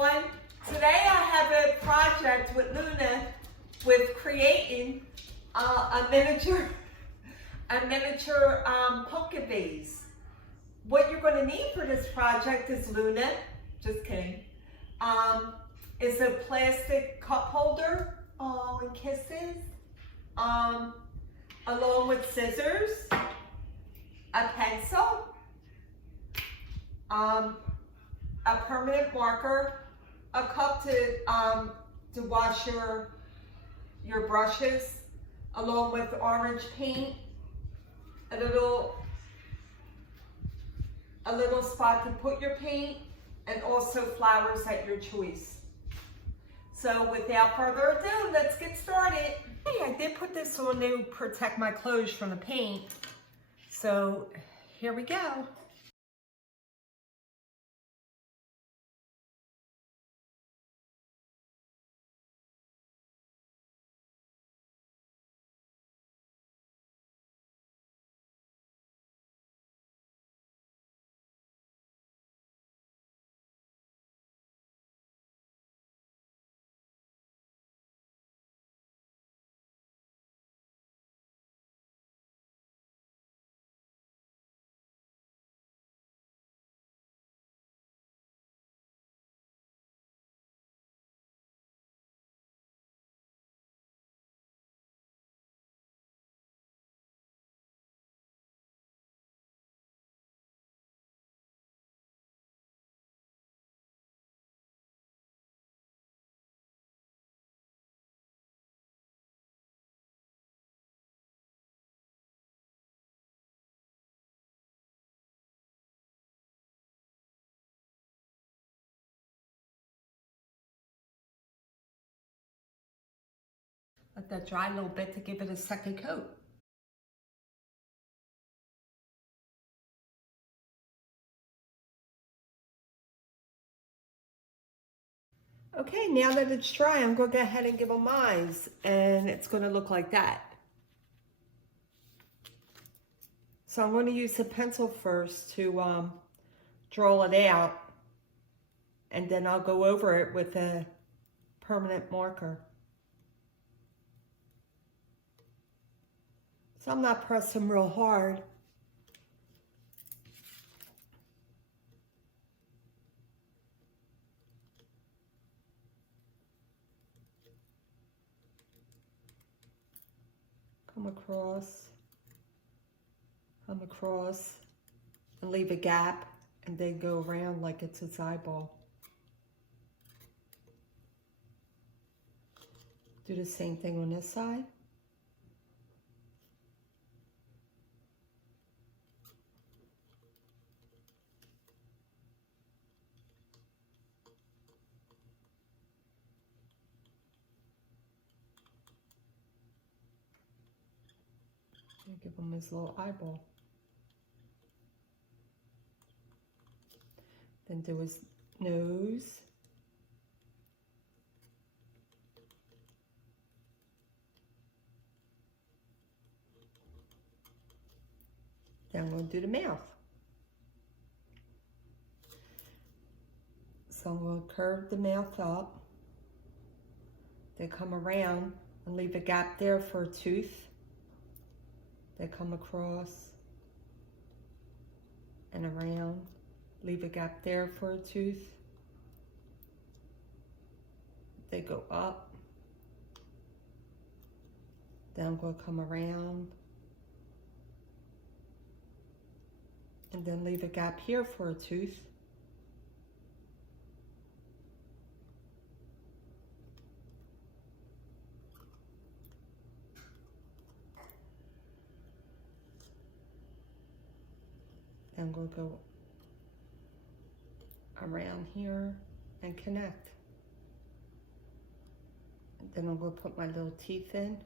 everyone. Today I have a project with Luna with creating a miniature pumpkin vase. What you're going to need for this project is Luna, just kidding, is a plastic cup holder, and kisses, along with scissors, a pencil, a permanent marker, a cup to wash your brushes, along with orange paint, a little spot to put your paint, and also flowers at your choice. So without further ado, let's get started. Hey, I did put this on to protect my clothes from the paint. So here we go. Let that dry a little bit to give it a second coat. Okay, now that it's dry, I'm going to go ahead and give them eyes, and it's going to look like that. So I'm going to use the pencil first to draw it out, and then I'll go over it with a permanent marker. So I'm not pressing real hard. Come across, and leave a gap, and then go around like it's its eyeball. Do the same thing on this side. And give him his little eyeball. Then do his nose. Then I'm going to do the mouth. So I'm going to curve the mouth up. Then come around and leave a gap there for a tooth. They come across and around, leave a gap there for a tooth. They go up. Then I'm going to come around and then leave a gap here for a tooth. I'm going to go around here and connect. And then I'm going to put my little teeth in.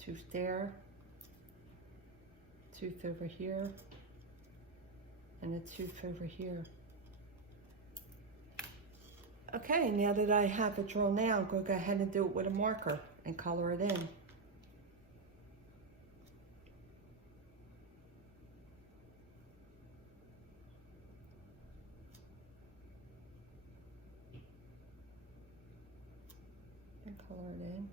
Tooth there. Tooth over here. And a tooth over here. Okay, now that I have it drawn out, I'm going to go ahead and do it with a marker and color it in. Color it in.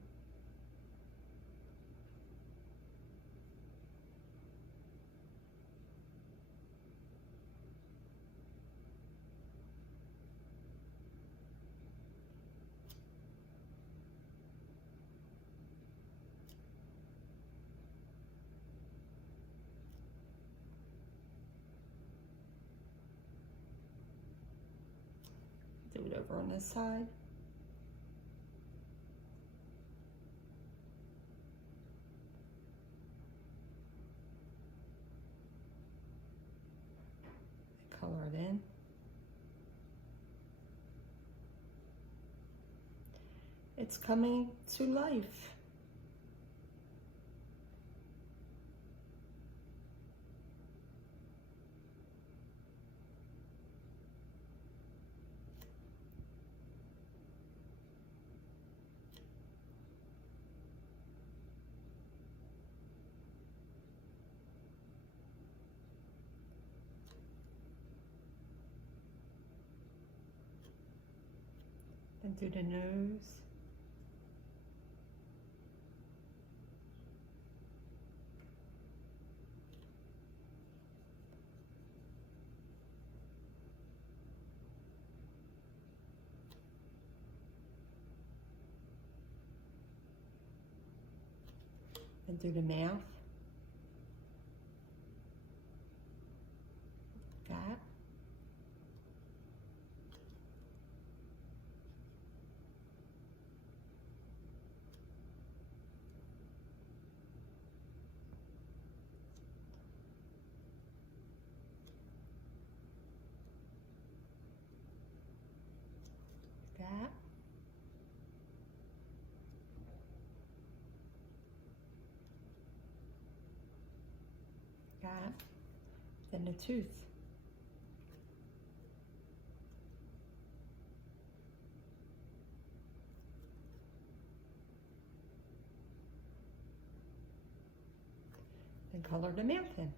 Do it over on this side. Color it in. It's coming to life. Then do the nose. And do the mouth. That. That. That. Then the tooth. Then color the mouth in.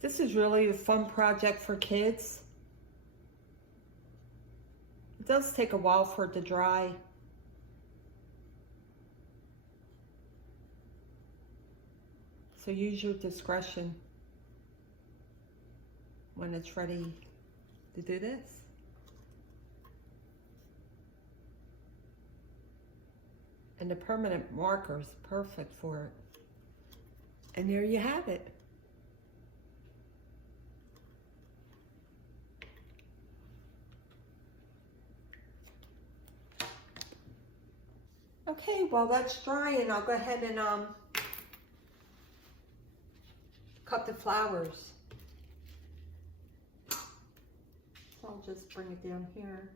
This is really a fun project for kids. It does take a while for it to dry. So use your discretion when it's ready to do this. And the permanent marker is perfect for it. And there you have it. Okay, while that's drying, I'll go ahead and cut the flowers. So I'll just bring it down here.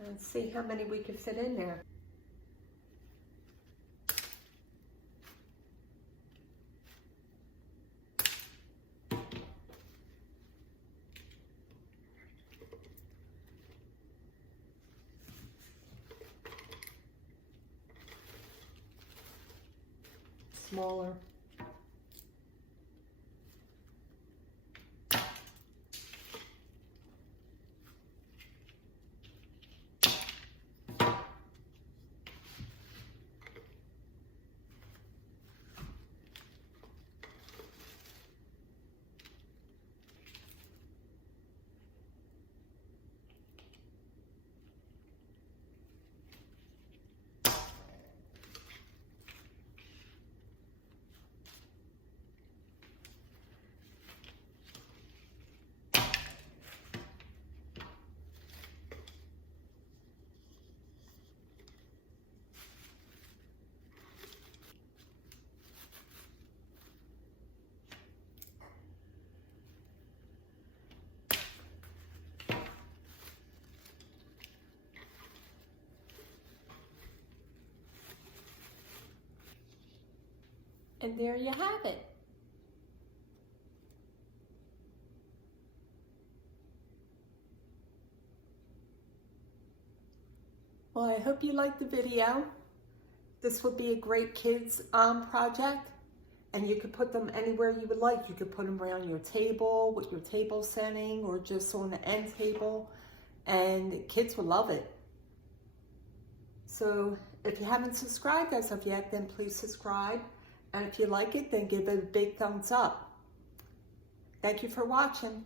And see how many we could fit in there. Smaller. And there you have it. Well, I hope you liked the video. This would be a great kids project, and you could put them anywhere you would like. You could put them around your table with your table setting or just on the end table, and kids will love it. So if you haven't subscribed as of yet, then please subscribe. And if you like it, then give it a big thumbs up. Thank you for watching.